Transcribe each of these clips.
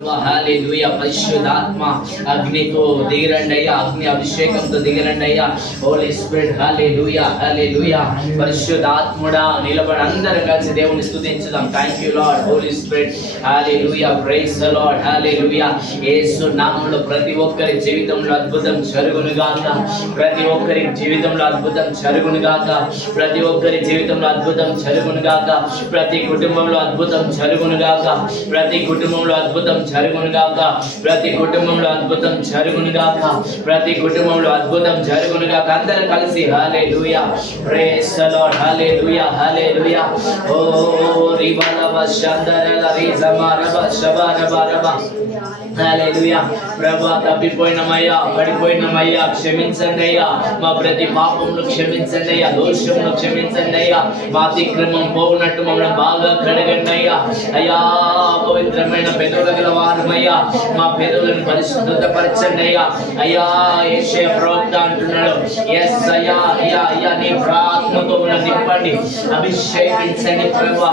హల్లెలూయా. పరిశుద్ధాత్మ అగ్నితో దిగరండి అయ్యా, అగ్ని అభిషేకంతో దిగరండి అయ్యా. Holy spirit hallelujah hallelujah. పరిశుద్ధాత్ముడా నిలబడి అందరం కలిసి దేవుని స్తుతించుదాం. Thank you lord. Holy spirit hallelujah. Praise the lord hallelujah. Yesu నామములో ప్రతి ఒక్కరి జీవితంలో అద్భుతం జరుగును గాక. ప్రతి ఒక్కరి జీవితంలో అద్భుతం జరుగును గాక. ప్రతి ఒక్కరి జీవితంలో అద్భుతం జరుగును గాక. ప్రతి కుటుంబంలో అద్భుతం జరుగును గాక. ప్రతి కుటుంబంలో అద్భుతం జరుగును గాక. ప్రతి కుటుంబంలో అద్భుతం జరుగును గాక. ప్రతి కుటుంబంలో అద్భుతం జరుగును గాక. అందరూ కలిసి హల్లెలూయా. ప్రైజ్ ద లార్డ్ హల్లెలూయా హల్లెలూయా. ఓ రిబలవ షందరల రిజమరవ శబరబరవ హల్లెలూయా. ప్రభువా తప్పిపోయినమయ్యా, పడిపోయినమయ్యా, క్షమించండి అయ్యా. మా ప్రతి పాపమును క్షమించండి అయ్యా, దోషమును క్షమించండి అయ్యా. మా అతిక్రమం పోవునట్టు మమ్మల్ని బాగా కడగండి అయ్యా. అయ్యా పవిత్రమైన పెదవుల గల వారమయ్యా, మా పెదవులను పరిశుద్ధపరచండి అయ్యా. అయ్యా యెషయా ప్రవక్త అంటున్నాడు, ఎస్ అయ్యా అయ్యా అయ్యా నీ ప్రాత్మతో నింపండి, అభిషేకించండి ప్రభువా.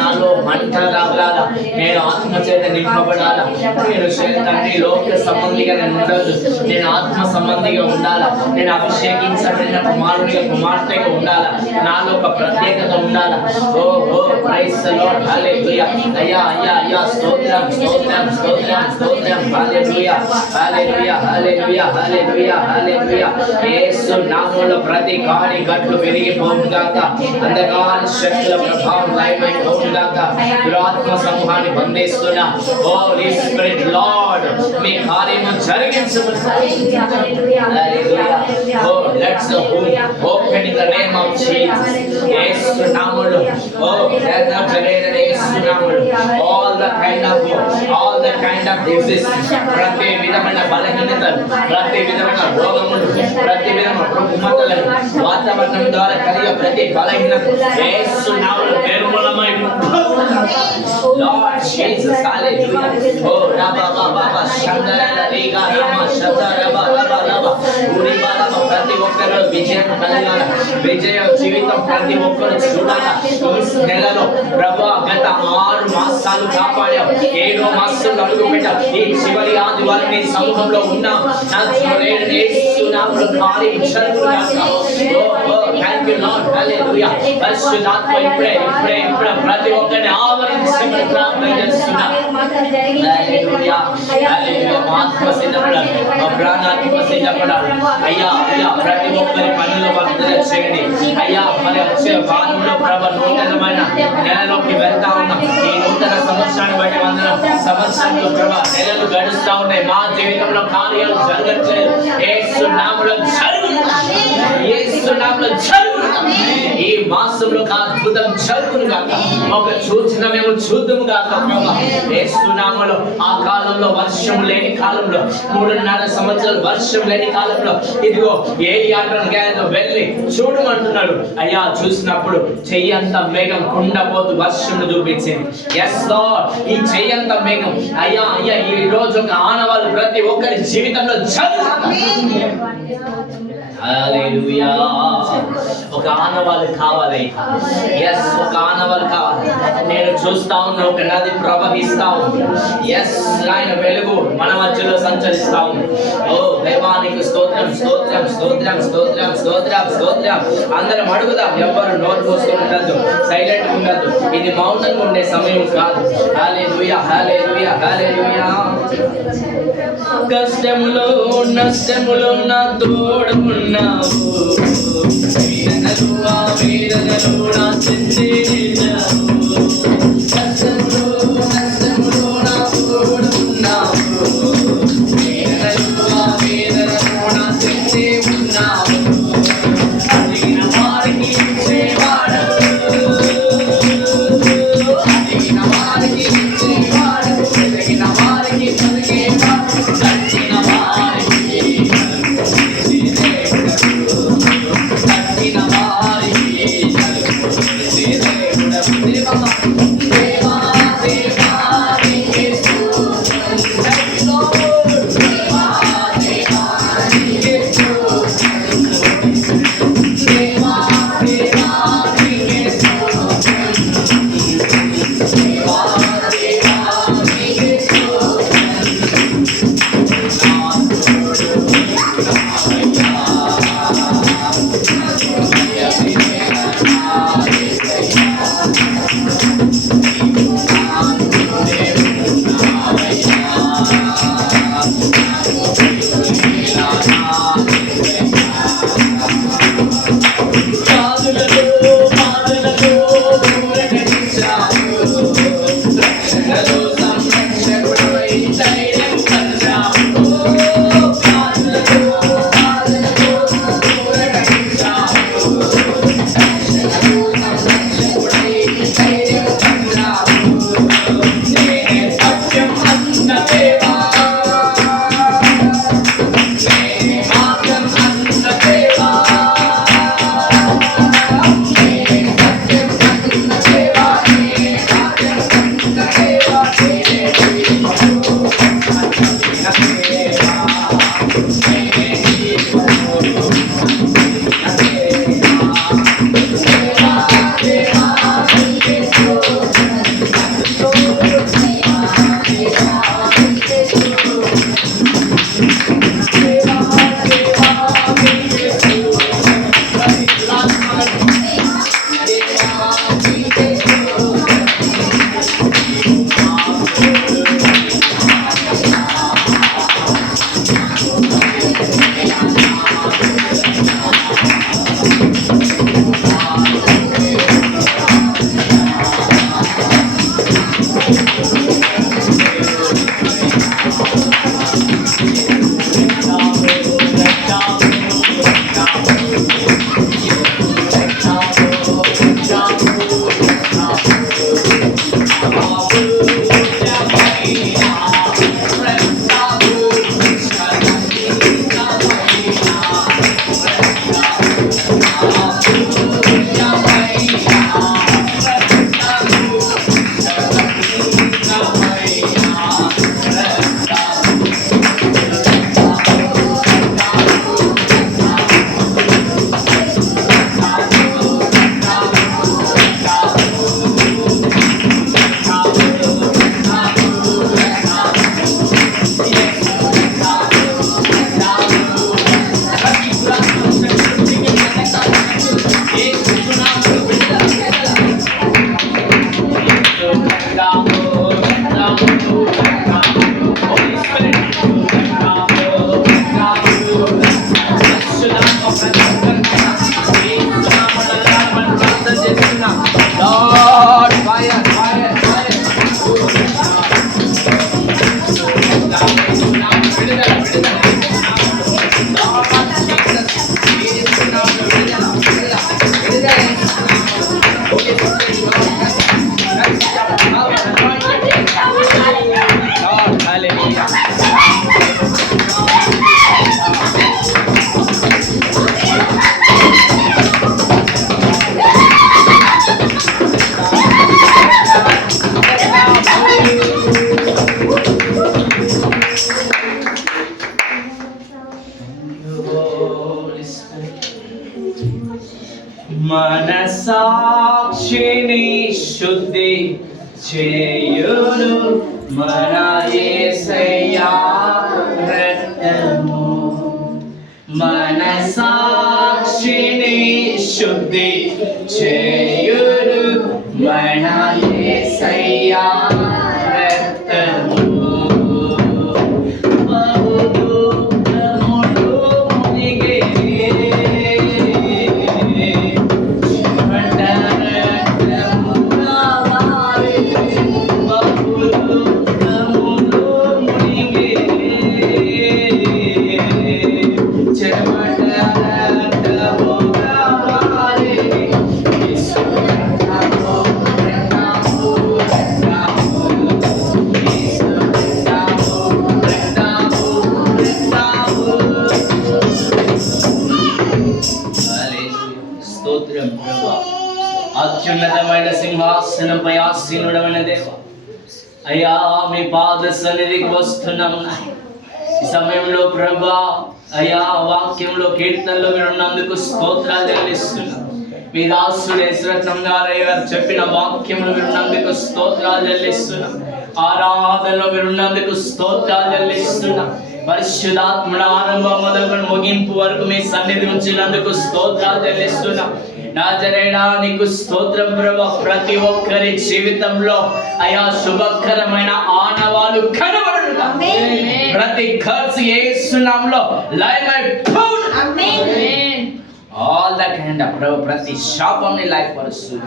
నాలో మంట రాగాల, నేను ఆత్మ చేత నింపబడాలా. నేను తండ్రి లోక సంబంధిగా నేను ఉండదు, నేను ఆత్మ సంబంధిగా ఉండాలా. నేను అభిషేకించబడిన కుమారుడిగా కుమార్తెగా ఉండాలా. నాలో ఒక ప్రత్యేకత ఉండాలా. ఓ ఓ ప్రైజ్ ద లార్డ్ హల్లెలూయా. అయ్యా అయ్యా అయ్యా స్తోత్రం స్తోత్రం స్తోత్రం స్తోత్రం హల్లెలూయా హల్లెలూయా హల్లెలూయా హల్లెలూయా హల్లెలూయా. యేసు నామములో ప్రతి కాడి గట్లు విరిగిపోవును గాక. అంధకార శక్తుల ప్రభావం లయమైపోవును గాక. దురాత్మ సమూహాన్ని బంధిస్తున్నా హోలీ స్పిరిట్ లార్డ్ మీ కార్యము జరిగించమని. Hallelujah. Oh let's open in the name of Jesus. Yesu నామములో ఓ జగరేన యేసు నామములో all the kind of disease, ప్రతి విధమైన బలహీనతలు, ప్రతి విధమైన రోగములు, ప్రతి విధమైన రుగ్మతలను వాతావరణం ద్వారా కలిగే ప్రతి బలహీనత యేసు నామములో నిర్మూలమై లార్డ్ జీసస్ హల్లెలూయా. ఓ రబా బాబా శందరల రీగా రమ శతరబ రబ రబ ఉరి బాబా. ప్రతి ఒక్కరు విజయం కలగాల, విజయ జీవితం ప్రతి ఒక్కరు చూడాల. ఈ నెలలో ప్రభా గత 6 మాసాలు కాపాడాం, 7వ మాసం అడుగు పెట్టాం. ఈ చివరి ఆదివారం నీ సమూహంలో ఉన్నాం. నా యేసు నామములో కార్యం జరుగును గాక. ఓ ఓ థాంక్ యూ లార్డ్ హల్లెలూయా. పరిశుద్ధాత్మ ఇప్పుడే ప్రతి ఒక్కరిని ఆవరించమని ప్రార్థన చేస్తున్నా. హల్లెలూయా హల్లెలూయా. మా ఆత్మ సిద్ధపడాలి, మా ప్రాణాత్మ సిద్ధపడాలి అయ్యా అయ్యా. ప్రతి ఒక్కరి పనులు వర్ధన చేయండి అయ్యా. మరి వచ్చే వారంలో ప్రభ నూతనమైన నెలలోకి వెళ్తా ఉన్నాం. ఈ నూతన సంవత్సరాన్ని బట్టి వందనం. సంవత్సరంలో ప్రభ నెలలు గడుస్తా ఉన్నాయి, మా జీవితంలో కార్యాలు జరగట్లేదు. యేసు నామములో జరుగును, యేసు నామములో జరుగును. ఈ మాసంలో అద్భుతం జరుగును గాక. ఒక సూచన మేము చూద్దాము గాక ప్రభా. యేసు నామములో ఆ కాలంలో వర్షం లేని కాలంలో 3.5 సంవత్సరాలు వర్షం లేని కాలంలో ఇదిగో ఏ యాత్రను వెళ్ళి చూడమంటున్నాడు అయ్యా. చూసినప్పుడు చెయ్యంత మేఘం కుండపోతు వర్షం చూపించింది. ఎస్ లార్డ్, ఈ చెయ్యంత మేఘం అయ్యా అయ్యా ఈ రోజు ఒక ఆనవాళ్ళు ప్రతి ఒక్కరి జీవితంలో జరుగుతుంది. హల్లెలూయా. ఒక ఆనవాళ్ళు కావాలి. ఎస్ ఒక ఆనవాళ్ళు కావాలి. నేను చూస్తా ఉన్నా ఒక నది ప్రవహిస్తా ఉంది. ఎస్ ఆయన వెలుగు మన మధ్యలో సంచరిస్తా ఉంది. ఓ దేవానికి స్తోత్రం స్తోత్రం స్తోత్రం స్తోత్రం స్తోత్రం స్తోత్రం. అందరం అడుగుదాం, ఎవ్వరు నోరు మూసుకొని ఉండద్దు, సైలెంట్ ఉండద్దు. ఇది మౌనంగా ఉండే సమయం కాదు. హల్లెలూయా హల్లెలూయా హల్లెలూయా. కష్టములో నష్టములో నా తోడు ఉన్నావు, వేదనలు ఆ వేదనలు నా చెందించావు. కష్టములో నష్టములో నా తోడు ఉన్నావు, వేదనలు ఆ వేదనలు నా చెంది ఉన్నావు. అడిగిన వారికి ఇచ్చేవాడు, అడిగిన వారికి ఇచ్చేవాడు, ఎదిగిన వారికి పలికేవాడు. See మనసాక్షిని శుద్ధి చేయును మన యేసయ్యా రక్తము. మనసాక్షిని శుద్ధి చేయును మన యేసయ్యా రక్తము. అత్యున్నతమైన సింహాసనంపై ఆసీనుడమైన దేవ, అయ్యా మీ పాద సన్నిధికి వస్తున్నాము. ఈ సమయంలో ప్రభా అయ్యా వాక్యంలో కీర్తనలో మీరు ఉన్నందుకు స్తోత్రాలు చెల్లిస్తున్నాం. మీ దాసుడు యశ్రత్నం గారయ్య గారు చెప్పిన వాక్యంలో మీరు ఉన్నందుకు స్తోత్రాలు చెల్లిస్తున్నాం. ఆరాధనలో మీరు ఉన్నందుకు స్తోత్రాలు చెల్లిస్తున్నాం. పరిశుద్ధాత్ముడ ఆరంభం మొదలుకొని ముగింపు వరకు మీ సన్నిధి ఉంచినందుకు స్తోత్రాలు చెల్లిస్తున్నాం. నాజరేయుడా నీకు స్తోత్రం ప్రభువా. ప్రతి ఒక్కరి జీవితంలో అయా శుభకరమైన ఆనవాలు కనబడును. ప్రతి ఖర్చు యేసు నామములో live out. Amen. All the kind of ప్రతి శాపంని లైఫ్ పరుస్తుంది.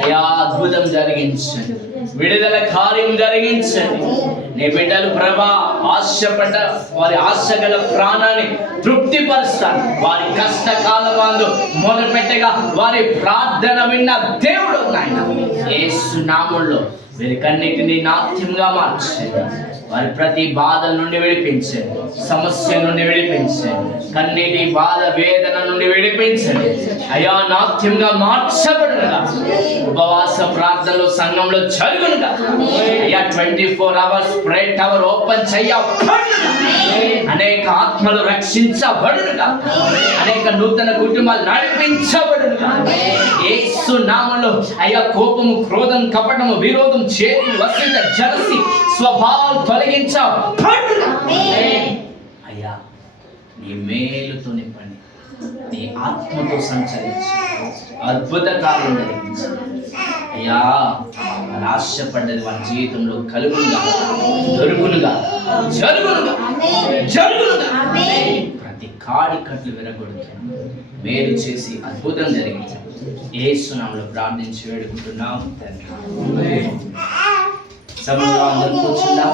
అయ్యా అద్భుతం జరిగించండి, విడుదల కార్యం జరిగించండి. నీ బిడ్డలు ప్రభా ఆశపడ్డ వారి ఆశగల ప్రాణాన్ని తృప్తిపరుస్తాను. వారి కష్టకాలమందు మొదలుపెట్టగా వారి ప్రార్థన విన్న దేవుడు నాయన యేసు నామములో వీరికన్నిటిని నాట్యంగా మార్చండి. వారి ప్రతి బాధల నుండి విడిపించండి, సమస్య నుండి విడిపించండి, కన్నీటి బాధ వేదన నుండి విడిపించండి. అయా నాట్యంగా మార్చబడునుగా, ఉపవాస ప్రార్థనలు సంఘంలో జరుగునుగా. అయ్యా 24 hours ప్రేయర్ టవర్ ఓపెన్ చేయబడునుగా. అనేక ఆత్మలు రక్షించబడునుగా, అనేక నూతన కుటుంబాలు నడిపించబడునుగా. యేసు నామములో అయ్యా కోపము, క్రోధం, కపటము, విరోధం, చేదు, వసంత, జలసి స్వభావం తొలగించబడునుగా. అయ్యా నీ మేలుతో నింపండి, నీ ఆత్మతో సంచరించి అద్భుత కార్యం జరిగించండి. అయ్యా వారు ఆశపడ్డది వారి జీవితంలో కలుగునుగా, దొరుకునుగా, జరుగునుగా, జరుగునుగా. ప్రతి కాడి కట్లు విరగొడుతుంది, మేలు చేసి అద్భుతం జరిగించండి. యేసు నామములో ప్రార్థించి వేడుకుంటున్నాం తండ్రి. సమయంలో అందరూ కూర్చుందాం.